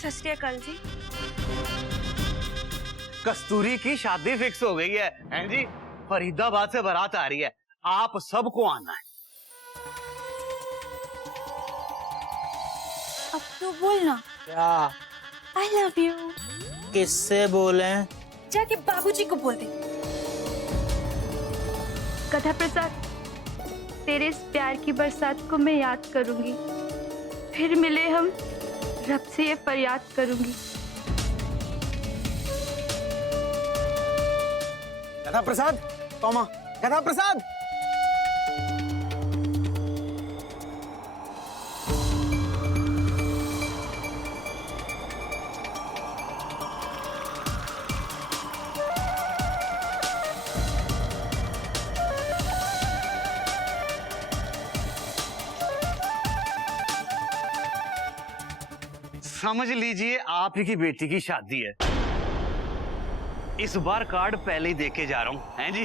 सत श्री अकाल जी। कस्तूरी की शादी फिक्स हो गई है, हैं जी? फरीदाबाद से बारात आ रही है, आप सबको आना है। अब तो बोलना। क्या? I love you. किससे बोले? जाके बाबूजी को बोल दे। कथा प्रसाद, तेरे इस प्यार की बरसात को मैं याद करूंगी। फिर मिले हम, रब से ये फरियाद करूंगी। कथा प्रसाद, तोमा, कथा प्रसाद। समझ लीजिए आप ही की बेटी की शादी है। इस बार कार्ड पहले ही देके जा रहा हूं, हैं जी?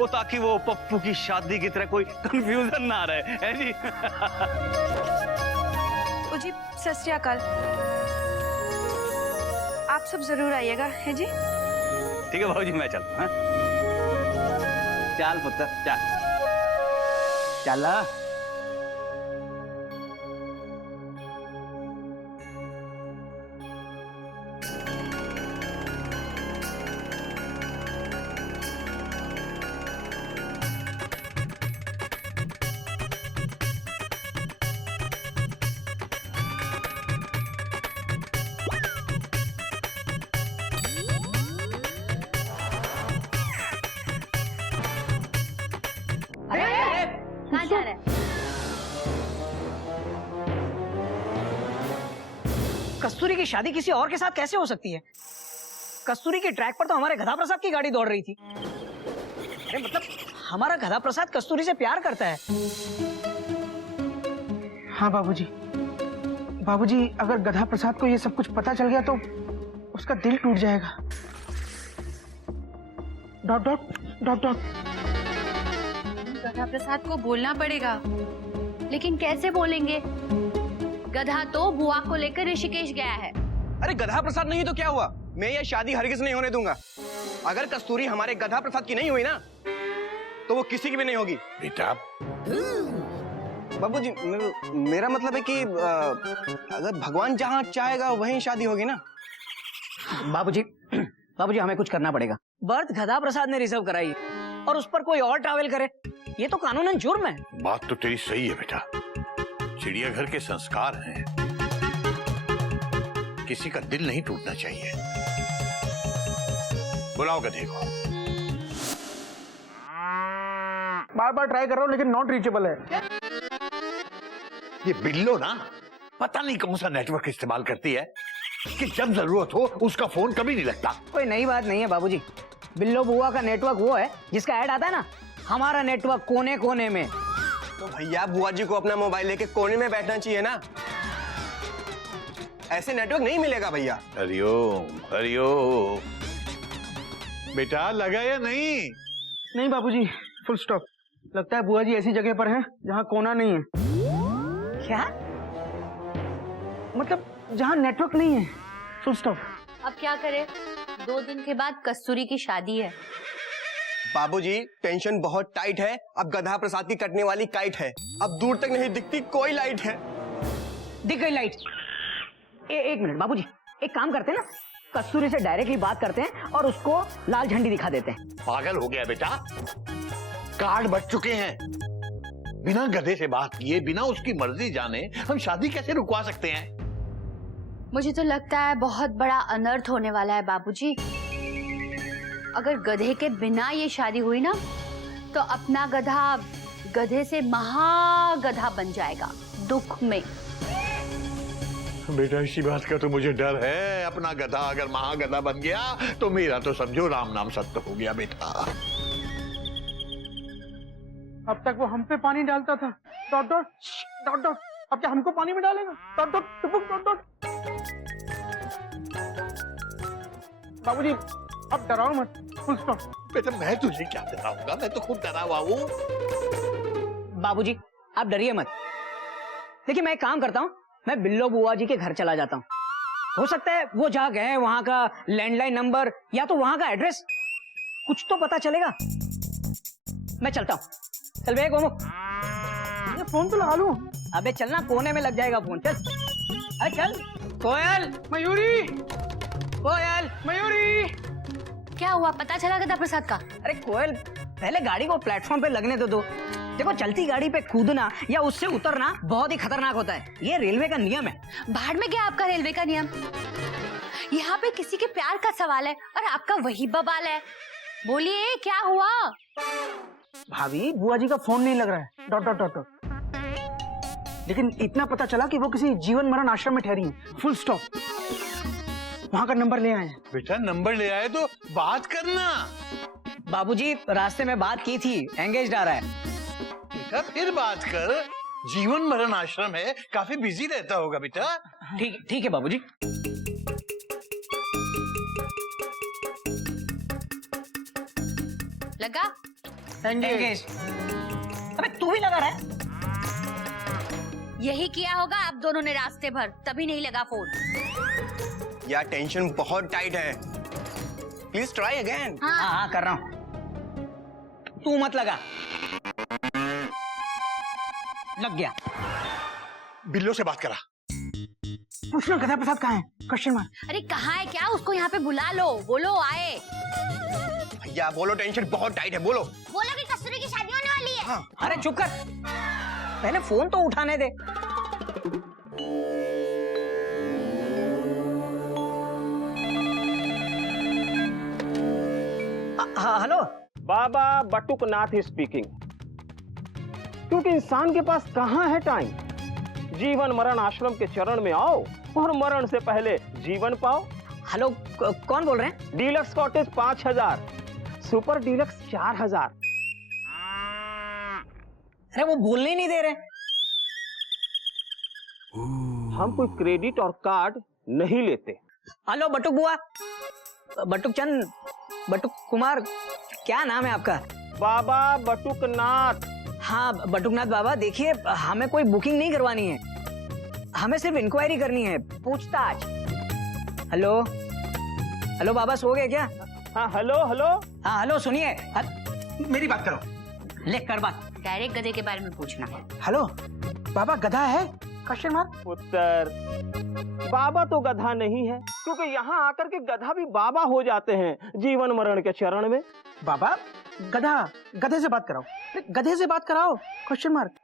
वो ताकि वो पप्पू की शादी की तरह कोई कंफ्यूजन ना रहे, हैं जी? ओ जी, सत श्री अकाल। आप सब जरूर आइएगा, है जी? ठीक है भाजी, मैं चल। हाँ? चल पुत्र, चल चल। कहाँ जा रहा है? कस्तूरी की शादी किसी और के साथ कैसे हो सकती है? कस्तूरी के ट्रैक पर तो हमारे गधा प्रसाद की गाड़ी दौड़ रही थी। अरे मतलब हमारा गधा प्रसाद कस्तूरी से प्यार करता है। हाँ बाबूजी, बाबूजी अगर गधा प्रसाद को ये सब कुछ पता चल गया तो उसका दिल टूट जाएगा। Dot dot dot dot. गधा प्रसाद को बोलना पड़ेगा, लेकिन कैसे बोलेंगे? गधा तो बुआ को लेकर ऋषिकेश गया है। अरे गधा प्रसाद नहीं तो क्या हुआ? मैं ये शादी हरगिज नहीं होने दूंगा। अगर कस्तूरी हमारे गधा प्रसाद की नहीं हुई ना, तो वो किसी की भी नहीं होगी। बेटा, बाबूजी, मेरा मतलब है कि अगर भगवान जहाँ चाहेगा वहीं शादी होगी ना। बाबूजी, बाबूजी हमें कुछ करना पड़ेगा। बर्थ गधा प्रसाद ने रिजर्व कराई और उस पर कोई और ट्रैवल करे, ये तो कानूनन जुर्म है। बात तो तेरी सही है बेटा, चिड़ियाघर के संस्कार हैं, किसी का दिल नहीं टूटना चाहिए। बुलाओ गधे को। बार बार ट्राई कर रहा हूँ लेकिन नॉट रीचेबल है। ये बिल्लो ना पता नहीं कौन सा नेटवर्क इस्तेमाल करती है कि जब जरूरत हो उसका फोन कभी नहीं लगता। कोई नई बात नहीं है बाबूजी, बिल्लो बुआ का नेटवर्क वो है जिसका ऐड आता है ना, हमारा नेटवर्क कोने कोने में। तो भैया बुआ जी को अपना मोबाइल लेके कोने में बैठना चाहिए ना, ऐसे नेटवर्क नहीं मिलेगा भैया। हरिओम हरिओम। बेटा लगा या नहीं? नहीं बाबूजी, फुल स्टॉप। लगता है बुआ जी ऐसी जगह पर है जहाँ कोना नहीं है। क्या मतलब जहाँ नेटवर्क नहीं है, फुल स्टॉप। अब क्या करे? 2 दिन के बाद कस्तूरी की शादी है। बाबूजी टेंशन बहुत टाइट है। अब गधा प्रसाद की कटने वाली काइट है, अब दूर तक नहीं दिखती कोई लाइट है। दिख गई लाइट। एक मिनट बाबूजी, एक काम करते हैं ना, कस्तूरी से डायरेक्टली बात करते हैं और उसको लाल झंडी दिखा देते हैं। पागल हो गया बेटा, कार्ड बच चुके हैं। बिना गधे से बात किए, बिना उसकी मर्जी जाने हम शादी कैसे रुकवा सकते हैं? मुझे तो लगता है बहुत बड़ा अनर्थ होने वाला है बाबूजी। अगर गधे के बिना ये शादी हुई ना, तो अपना गधा गधे से महागधा बन जाएगा दुख में। बेटा इसी बात का तो मुझे डर है, अपना गधा अगर महागधा बन गया तो मेरा तो समझो राम नाम सत्य हो गया बेटा। अब तक वो हम पे पानी डालता था, डॉट डॉट डॉट डॉट। अब क्या हमको पानी में डालेगा? Dot dot dot dot. बाबूजी अब डराओ मत, फुल स्टॉप। बेटा मैं तुझे क्या डराऊंगा, मैं तो खुद डरा हुआ हूँ। बाबूजी आप डरिए मत। देखिए मैं एक काम करता हूँ, मैं बिल्लो बुआ जी के घर चला जाता हूँ। हो सकता है वो जहाँ गए वहां का लैंडलाइन नंबर या तो वहां का एड्रेस कुछ तो पता चलेगा। मैं चलता हूँ। चल बे गोमुख, ये फोन तो लगा लूं। अबे चलना, कोने में लग जाएगा फोन। चल अरे चल। कोयल, मयूरी, कोयल, मयूरी। क्या हुआ, पता चला गधा प्रसाद का? अरे कोयल पहले गाड़ी को प्लेटफॉर्म पे लगने तो दो। देखो चलती गाड़ी पे कूदना या उससे उतरना बहुत ही खतरनाक होता है, ये रेलवे का नियम है। भाड़ में क्या आपका रेलवे का नियम? यहाँ पे किसी के प्यार का सवाल है और आपका वही बवाल है। बोलिए क्या हुआ? भाभी बुआ जी का फोन नहीं लग रहा है, डॉट डॉट डॉट डॉट। लेकिन इतना पता चला कि वो किसी जीवन मरण आश्रम में ठहरी हैं, फुल स्टॉप। वहां का नंबर ले आए हैं। बेटा नंबर ले आए तो बात करना। बाबूजी रास्ते में बात की थी, एंगेज आ रहा है। बेटा फिर बात कर, जीवन मरण आश्रम है, काफी बिजी रहता होगा बेटा। ठीक है बाबूजी। लगा? एंगेज। अबे तू भी लगा रहा है? यही किया होगा आप दोनों ने रास्ते भर, तभी नहीं लगा फोन। यार टेंशन बहुत टाइट है, प्लीज ट्राई अगेन। हाँ कर रहा हूँ, तू मत लगा। लग गया। बिल्लो से बात करा। पूछना गधा प्रसाद कहाँ है? Question mark. अरे कहाँ है क्या, उसको यहाँ पे बुला लो, बोलो आए। भैया बोलो, टेंशन बहुत टाइट है, बोलो। बोलो कि कस्तूरी की शादी होने वाली है। हाँ। अरे चुप कर, पहले फोन तो उठाने दे। हेलो, बाबा बटुकनाथ स्पीकिंग। क्योंकि इंसान के पास कहां है टाइम, जीवन मरण आश्रम के चरण में आओ और मरण से पहले जीवन पाओ। हेलो कौन बोल रहे हैं? Deluxe cottage 5000, super deluxe 4000। अरे वो बोलने ही नहीं दे रहे। हम कोई क्रेडिट और कार्ड नहीं लेते। हेलो बटुक बुआ, बटुक चंद, बटुक कुमार, क्या नाम है आपका? बाबा बटुकनाथ। हाँ बटुकनाथ बाबा, देखिए हमें कोई बुकिंग नहीं करवानी है, हमें सिर्फ इंक्वायरी करनी है, पूछताछ। हेलो हेलो बाबा सो गए क्या? हाँ हेलो हेलो। हाँ हेलो सुनिए, मेरी बात करो। ले कर बात। डायरेक्ट गधे के बारे में पूछना है। हेलो बाबा गधा है? Question mark. उत्तर, बाबा तो गधा नहीं है, क्योंकि यहाँ आकर के गधा भी बाबा हो जाते हैं जीवन मरण के चरण में। बाबा गधा, गधे से बात कराओ, गधे से बात कराओ। Question mark.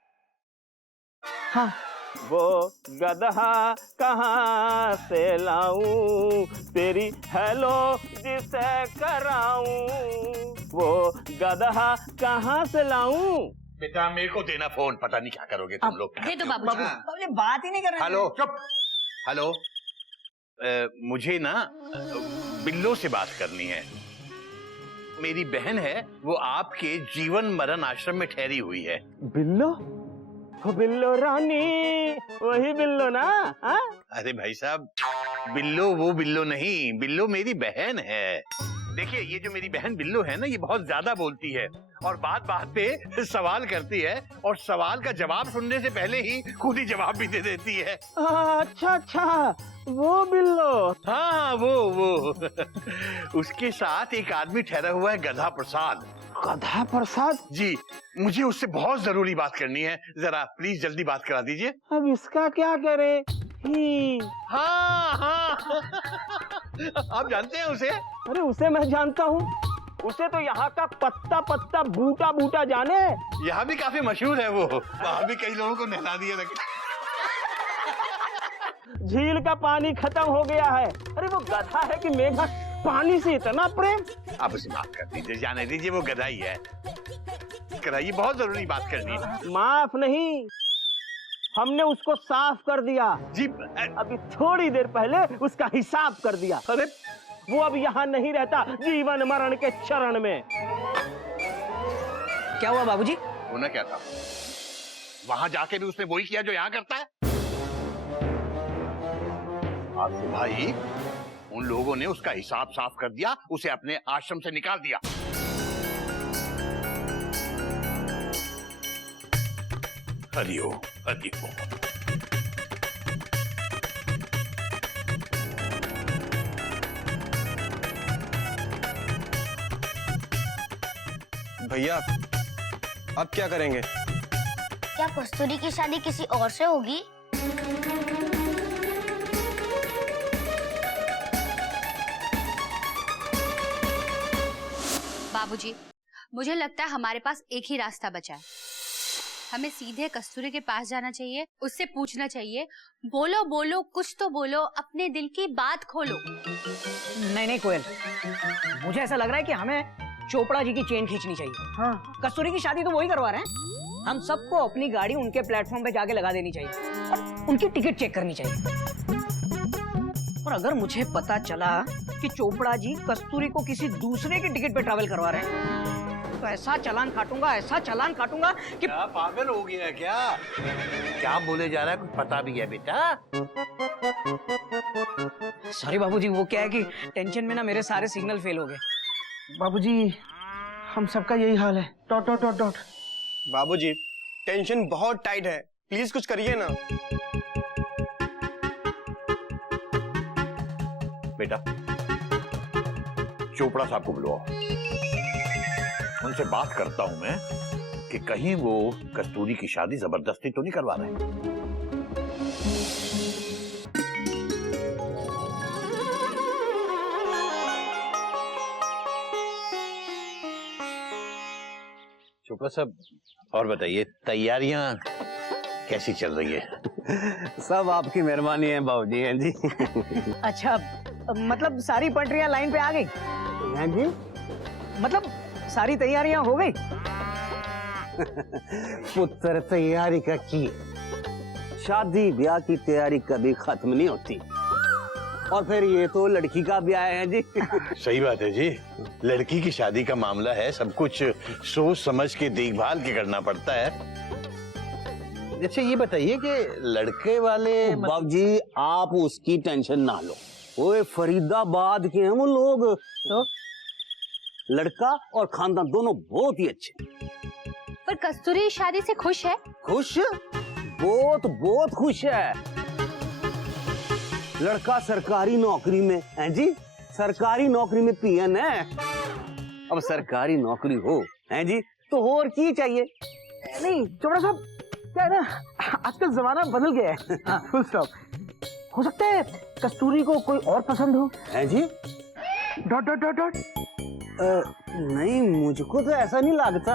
हाँ वो गधा कहाँ से लाऊं, तेरी हेलो जिसे कराऊं, वो गधा कहाँ से लाऊं। बेटा मेरे को देना फोन, पता नहीं क्या करोगे तुम लोग। दे दो बाबू। बाबूजी बात ही नहीं कर रहे। हेलो चुप। हेलो मुझे ना बिल्लो से बात करनी है। मेरी बहन है, वो आपके जीवन मरण आश्रम में ठहरी हुई है। बिल्लो? वो बिल्लो रानी, वही बिल्लो ना? हाँ? अरे भाई साहब, बिल्लो वो बिल्लो नहीं, बिल्लो मेरी बहन है। देखिए ये जो मेरी बहन बिल्लो है ना, ये बहुत ज्यादा बोलती है और बात बात पे सवाल करती है और सवाल का जवाब सुनने से पहले ही खुद ही जवाब भी दे देती है। अच्छा अच्छा, वो बिल्लो। हाँ वो उसके साथ एक आदमी ठहरा हुआ है, गधा प्रसाद। गधा प्रसाद? जी, मुझे उससे बहुत जरूरी बात करनी है, जरा प्लीज जल्दी बात करा दीजिए। अब इसका क्या करे? हाँ आप जानते हैं उसे? अरे उसे मैं जानता हूँ, उसे तो यहाँ का पत्ता पत्ता बूटा बूटा जाने। यहाँ भी काफी मशहूर है वो, वहाँ भी कई लोगों को नहला दिया। झील का पानी खत्म हो गया है। अरे वो गधा है कि मेघा, पानी से इतना प्रेम। आप उसे माफ कर दीजिए, जाने दीजिए, वो गधा ही है। कराइए, बहुत जरूरी बात करनी है। माफ नहीं, हमने उसको साफ कर दिया जी। अभी थोड़ी देर पहले उसका हिसाब कर दिया। अरे वो अब यहाँ नहीं रहता जीवन मरण के चरण में। क्या हुआ बाबूजी? होना क्या था, वहां जाके भी उसने वही किया जो यहाँ करता है। आपको भाई उन लोगों ने उसका हिसाब साफ कर दिया, उसे अपने आश्रम से निकाल दिया। हरिओ हरिओ। भैया अब क्या करेंगे? क्या कस्तूरी की शादी किसी और से होगी? बाबूजी, मुझे लगता है हमारे पास एक ही रास्ता बचा है। हमें सीधे कस्तूरी के पास जाना चाहिए, उससे पूछना चाहिए, बोलो बोलो कुछ तो बोलो, अपने दिल की बात खोलो। नहीं नहीं कोयल, मुझे ऐसा लग रहा है कि हमें चोपड़ा जी की चेन खींचनी चाहिए। हाँ, कस्तूरी की शादी तो वही करवा रहे हैं, हम सबको अपनी गाड़ी उनके प्लेटफॉर्म पे जाके लगा देनी चाहिए और उनकी टिकट चेक करनी चाहिए। और अगर मुझे पता चला कि चोपड़ा जी कस्तूरी को किसी दूसरे की टिकट पे ट्रैवल करवा रहे हैं, तो ऐसा चालान काटूंगा, ऐसा चालान काटूंगा कि क्या पागल हो गया क्या? क्या बोले जा रहा है, कुछ पता भी है बेटा? सॉरी बाबूजी, वो क्या है कि टेंशन में ना मेरे सारे सिग्नल फेल हो गए। बाबूजी हम सबका यही हाल है। Dot dot dot dot. बाबूजी टेंशन बहुत टाइट है, प्लीज कुछ करिए ना। बेटा चोपड़ा साहब को बुलाओ, उनसे बात करता हूं मैं कि कहीं वो कस्तूरी की शादी जबरदस्ती तो नहीं करवा रहे हैं। चोपड़ा साहब और बताइए, तैयारियां कैसी चल रही है? सब आपकी मेहरबानी है बाबूजी। हैं जी। अच्छा, मतलब सारी पटरियां लाइन पे आ गई? हैं जी। मतलब सारी तैयारियां हो गई? पुत्र तैयारी का की, शादी ब्याह की तैयारी कभी खत्म नहीं होती। और फिर ये तो लड़की का ब्याह है जी। सही बात है जी, लड़की की शादी का मामला है, सब कुछ सोच समझ के देखभाल के करना पड़ता है। अच्छा ये बताइए कि लड़के वाले बाबूजी आप उसकी टेंशन ना लो, वो फरीदाबाद के हैं वो लोग, तो लड़का और खानदान दोनों बहुत ही अच्छे। पर कस्तूरी शादी से खुश है? खुश, बहुत बहुत खुश है। लड़का सरकारी नौकरी में है जी, सरकारी नौकरी में पीएन है। अब सरकारी नौकरी हो है जी तो और की चाहिए? नहीं चोपड़ा साहब, क्या है ना, आजकल जमाना बदल गया है। Full stop. हो सकता है कस्तूरी को कोई और पसंद हो। है जी। Dot dot dot dot. नहीं मुझको तो ऐसा नहीं लगता।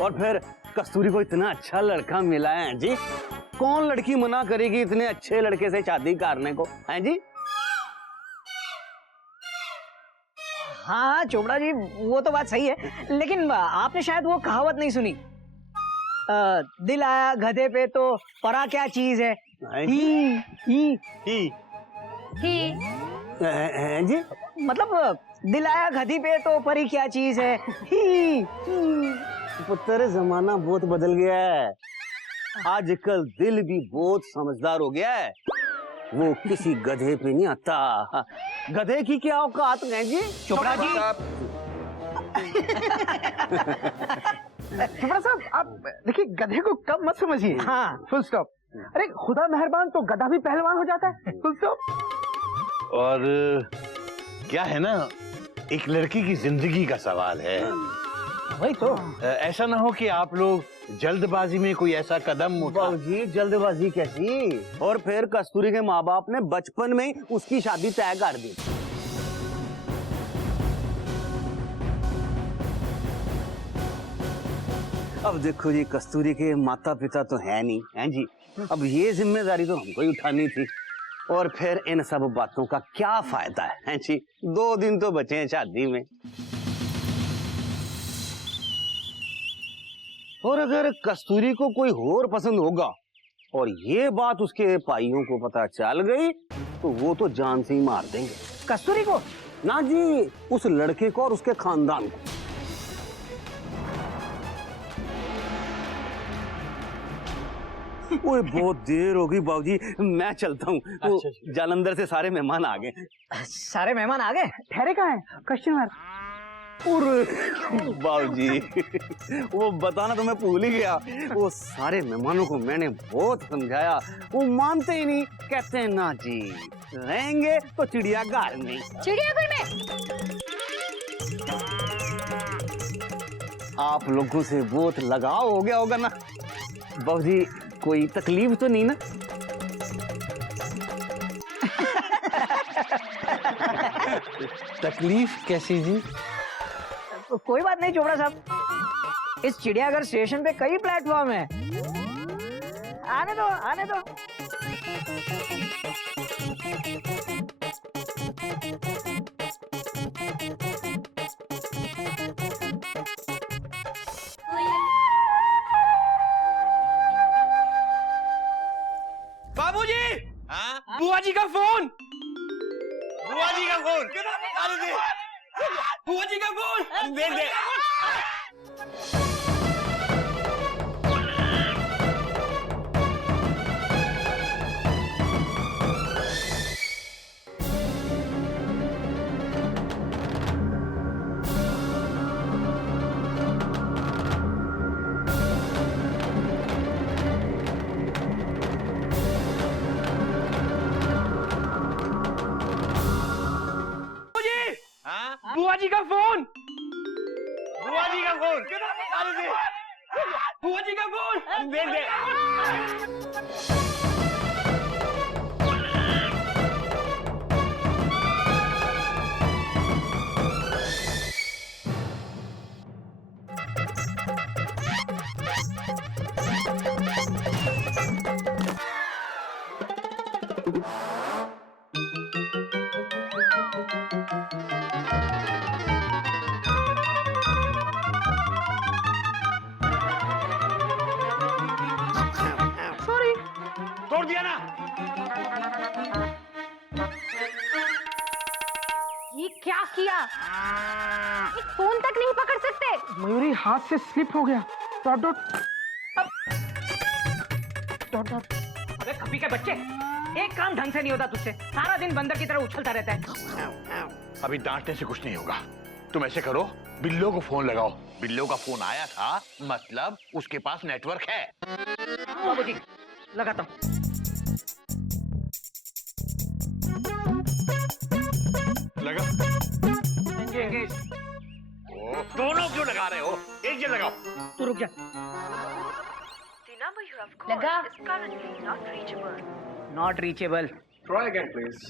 और फिर कस्तूरी को इतना अच्छा लड़का मिला है जी, कौन लड़की मना करेगी इतने अच्छे लड़के से शादी करने को, हैं जी? हाँ चोपड़ा जी वो तो बात सही है, लेकिन आपने शायद वो कहावत नहीं सुनी, दिल आया गधे पे तो परा क्या चीज है। ही हैं जी? मतलब दिल आया गधी पे तो परी क्या चीज है। ही। पुत्र जमाना बहुत बदल गया है, आजकल दिल भी बहुत समझदार हो गया है, वो किसी गधे पे नहीं आता। गधे की क्या औकात है जी? चोपड़ा जी चोपड़ा साहब आप देखिए, गधे को कब मत समझिए। हाँ फुल स्टॉप। अरे खुदा मेहरबान तो गधा भी पहलवान हो जाता है। Full stop. और क्या है ना, एक लड़की की जिंदगी का सवाल है, वही तो। ऐसा ना हो कि आप लोग जल्दबाजी में कोई ऐसा कदम उठा। जी जल्दबाजी कैसी? और फिर कस्तूरी के माँ बाप ने बचपन में ही उसकी शादी तय कर दी। अब देखो जी, कस्तूरी के माता पिता तो है नहीं, हैं जी, अब ये जिम्मेदारी तो हमको ही उठानी थी। और फिर इन सब बातों का क्या फायदा है जी, 2 दिन तो बचे हैं शादी में। और अगर कस्तूरी को कोई और पसंद होगा और ये बात उसके भाइयों को पता चल गई तो वो तो जान से ही मार देंगे। कस्तूरी को? ना जी, उस लड़के को और उसके खानदान को। ओए बहुत देर हो गई बाबूजी, मैं चलता हूँ। वो जालंधर से सारे मेहमान आ गए। सारे मेहमान आ गए? ठहरे कहाँ है? Question mark. और बाबूजी वो बताना तो मैं भूल ही गया। वो सारे मेहमानों को मैंने बहुत समझाया, वो मानते ही नहीं, कहते हैं ना जी रहेंगे तो चिड़ियाघर में। चिड़ियाघर में? आप लोगों से बहुत लगाव हो गया होगा ना बाबूजी, कोई तकलीफ तो नहीं ना? तकलीफ कैसी जी? तो कोई बात नहीं चोपड़ा साहब, इस चिड़ियाघर स्टेशन पे कई प्लेटफॉर्म है, आने दो आने दो। बाबूजी, हाँ? बुआ जी का फोन। बुआ जी का फोन। अरे दे, बुआ जी का फोन। दे दे। हाँ? बुआ जी का फोन। बुआ जी का फोन। अरे दे, बुआ जी का फोन। दे दे। तोड़ दिया ना? ये क्या किया? एक फोन तक नहीं पकड़ सकते? मयूरी हाथ से स्लिप हो गया। Dot dot dot dot. अबे कभी के बच्चे, एक काम ढंग से नहीं होता तुझसे, सारा दिन बंदर की तरह उछलता रहता है। अभी डांटने से कुछ नहीं होगा। तुम ऐसे करो, बिल्लो को फोन लगाओ। बिल्लो का फोन आया था, मतलब उसके पास नेटवर्क है। बाबूजी लगाता हूँ। लगा। दोनों क्यों लगा रहे हो? एक जन लगाओ। तू रुक जा। लगा। Not reachable. Try again, please.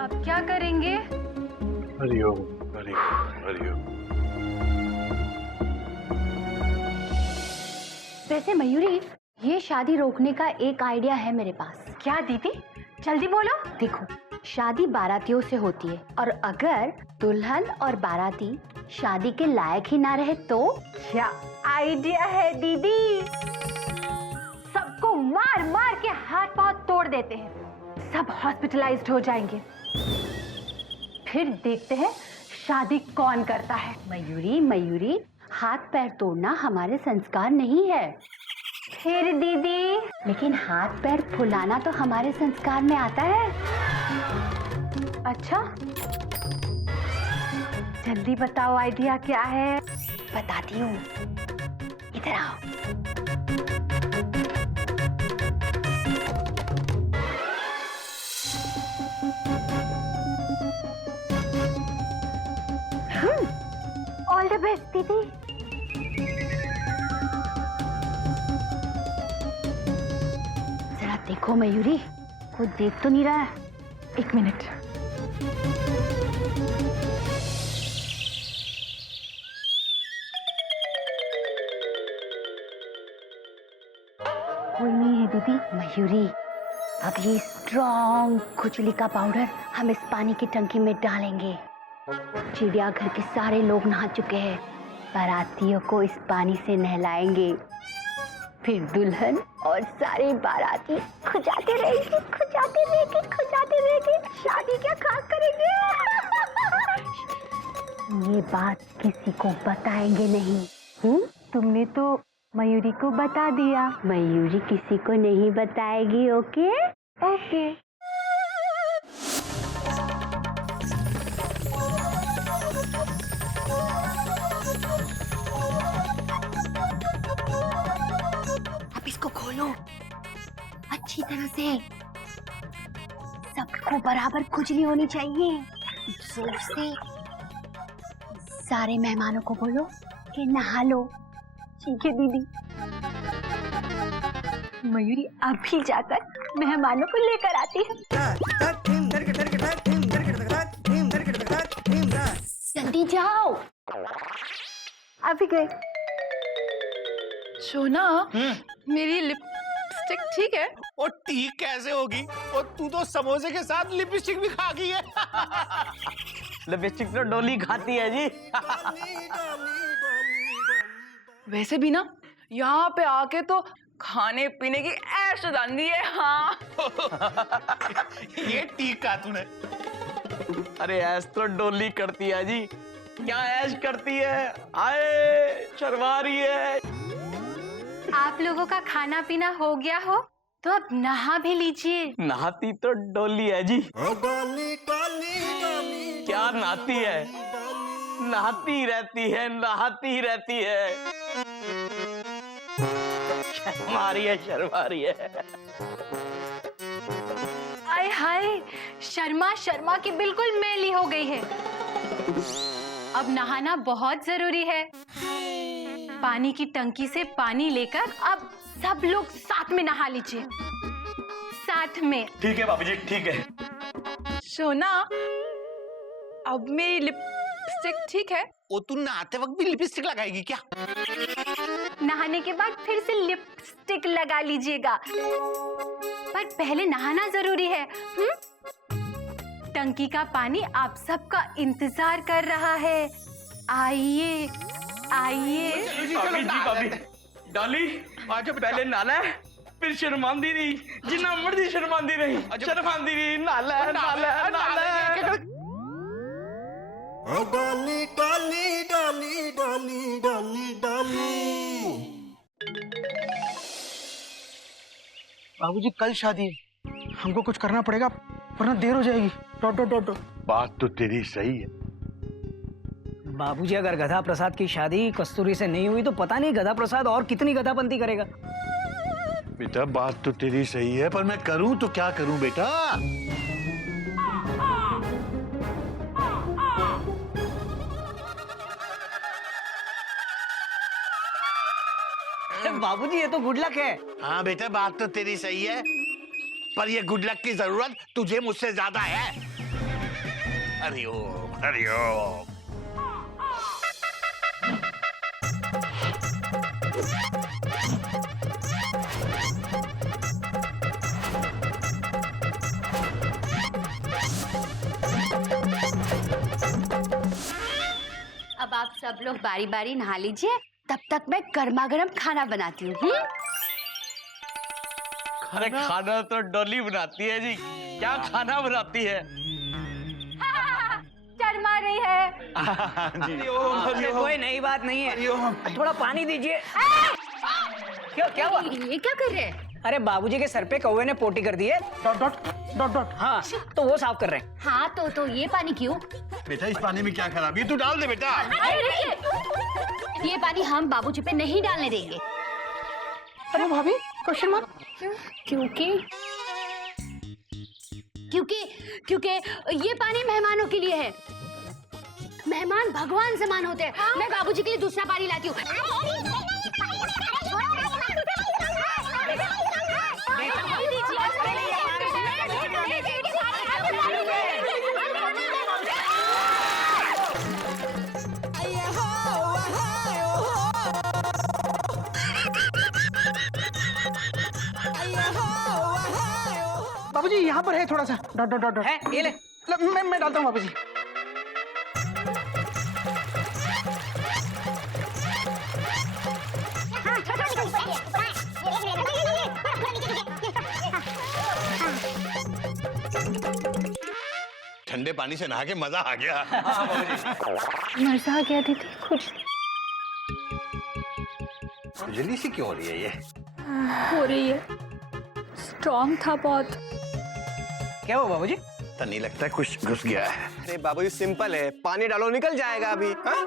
अब क्या करेंगे? हरिओम, हरिओम, हरिओम। वैसे मयूरी, ये शादी रोकने का एक आइडिया है मेरे पास। क्या दीदी? जल्दी बोलो। देखो, शादी बारातियों से होती है, और अगर दुल्हन और बाराती शादी के लायक ही ना रहे तो? क्या आइडिया है दीदी? सबको मार मार के हाथ पांव तोड़ देते हैं, सब हॉस्पिटलाइज्ड हो जाएंगे, फिर देखते हैं शादी कौन करता है। मयूरी मयूरी, हाथ पैर तोड़ना हमारे संस्कार नहीं है। फिर दीदी? लेकिन हाथ पैर फुलाना तो हमारे संस्कार में आता है। अच्छा, जल्दी बताओ आइडिया क्या है। बताती हूँ, इधर आओ। ऑल द बेस्ट दीदी। जरा देखो मयूरी, वो देख तो नहीं रहा है। एक मिनट। कोई नहीं है दीदी। मयूरी, अब ये स्ट्रॉन्ग खुजली का पाउडर हम इस पानी की टंकी में डालेंगे। चिड़ियाघर के सारे लोग नहा चुके हैं, बारातियों को इस पानी से नहलाएंगे, फिर दुल्हन और सारे बाराती खुजाते रहेंगे, खुजाते रहेंगे, खुजाते रहेंगे, शादी क्या खास करेंगे। ये बात किसी को बताएंगे नहीं। तुमने तो मयूरी को बता दिया। मयूरी किसी को नहीं बताएगी। Okay okay. अब इसको खोलो अच्छी तरह से, सबको बराबर खुजली होनी चाहिए। जोर से सारे मेहमानों को बोलो कि नहा लो। ठीक है दीदी। मयूरी अभी जाकर मेहमानों को लेकर आती है। जल्दी जाओ। अभी गए। सोना, मेरी लिपस्टिक ठीक है? और ठीक कैसे होगी? और तू तो समोसे के साथ लिपस्टिक भी खा गई है। लिपस्टिक तो डोली खाती है जी। वैसे भी ना यहाँ पे आके तो खाने पीने की ऐश दांदी है। हाँ। ये ठीक कहा तूने। अरे ऐश तो डोली करती है जी। क्या ऐश करती है? आए शर्मा रही है। आप लोगों का खाना पीना हो गया हो तो अब नहा भी लीजिए। नहाती तो डोली है जी। क्या नहाती है? नहाती रहती है, नहाती रहती है। शर्मा रही है। आय हाय, शर्मा की बिल्कुल मैली हो गई है। अब नहाना बहुत जरूरी है। पानी की टंकी से पानी लेकर अब सब लोग साथ में नहा लीजिए। साथ में। ठीक है भाभी जी, ठीक है। सोना, अब मेरी लिपस्टिक ठीक है? वो तू नहाते वक्त भी लिपस्टिक लगाएगी क्या? नहाने के बाद फिर से लिपस्टिक लगा लीजिएगा, पर पहले नहाना जरूरी है। टंकी का पानी आप सबका इंतजार कर रहा है। आइए आइए। भाभी डॉली, आज पहले नाला है, फिर शर्मांदी रही, जितना मर्जी शर्मांदी रही, शर्मांदी रही। नाला डाली डाली डाली डाली डाली डाली। बाबूजी कल शादी है, हमको कुछ करना पड़ेगा वरना देर हो जाएगी। Dot dot dot. बात तो तेरी सही है। बाबूजी, अगर गधा प्रसाद की शादी कस्तूरी से नहीं हुई तो पता नहीं गधा प्रसाद और कितनी गधापंती करेगा। बेटा बात तो तेरी सही है, पर मैं करूं तो क्या करूं बेटा? बाबूजी, ये तो गुड लक है। हाँ बेटा बात तो तेरी सही है, पर ये गुड लक की जरूरत तुझे मुझसे ज्यादा है। हरिओम हरिओम। अब आप सब लोग बारी बारी नहा लीजिए, तब तक मैं गर्मा गर्म खाना बनाती हूँ। अरे खाना तो डॉली बनाती है जी। क्या खाना बनाती है? शर्मा रही है। अरे कोई नई बात नहीं है, थोड़ा पानी दीजिए। क्या हुआ? ये क्या कर रहे हैं? अरे बाबूजी के सर पे कौवे ने पोटी कर दी है। Dot dot dot dot. हाँ, तो वो साफ कर रहे हैं। हाँ तो ये पानी क्यों? बेटा इस पानी में क्या खराबी है? तू डाल दे बेटा। अरे देखिए, ये पानी हम बाबूजी पे नहीं डालने देंगे। अरे भाभी क्वेश्चन मार्क। क्योंकि ये पानी मेहमानों के लिए है। मेहमान भगवान समान होते हैं। मैं बाबूजी के लिए दूसरा पानी लाती हूँ। बाबूजी यहाँ पर है थोड़ा सा। डॉट डॉट डॉट डॉट है, ये ले। मैं डालता हूँ बाबूजी। ठंडे पानी से नहा के मजा आ गया। मजा आ गया दीदी, खुश। खुजली सी क्यों हो रही है ये? हो रही है, स्ट्रॉन्ग था बहुत। क्या हुआ बाबूजी? तो नहीं लगता है कुछ घुस गया है। अरे बाबूजी सिंपल है, पानी डालो निकल जाएगा अभी। हाँ?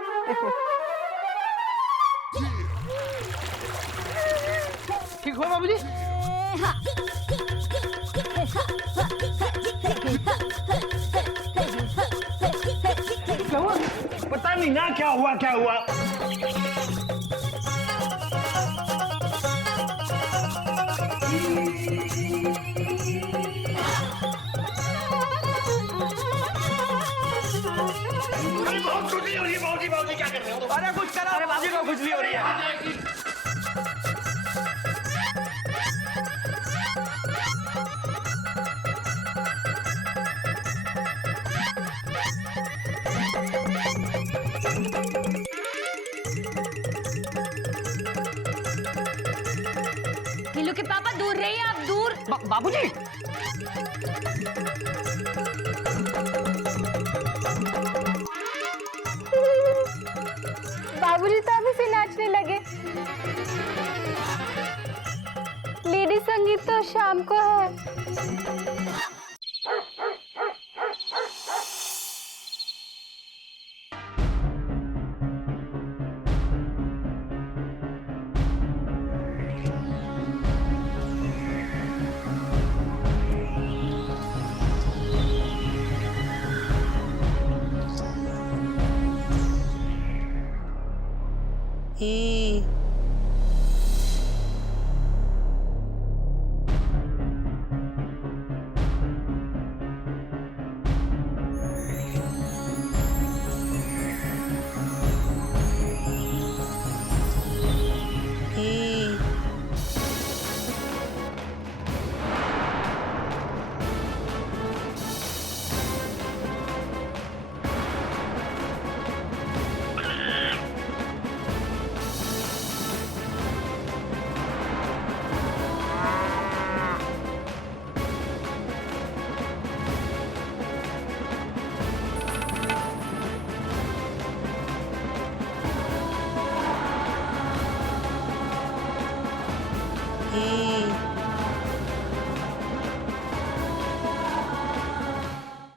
ठीक हो बाबूजी? क्या हुआ? पता नहीं ना क्या हुआ क्या हुआ। बहुत खुजली हो रही है बाबूजी। बाबूजी क्या कर रहे हो? अरे कुछ करो, अरे बाबूजी को खुजली हो रही है। नीलू के पापा दूर रहिए, आप दूर। बाबूजी बाबूजी तो अभी से नाचने लगे। लेडी संगीत तो शाम को है। E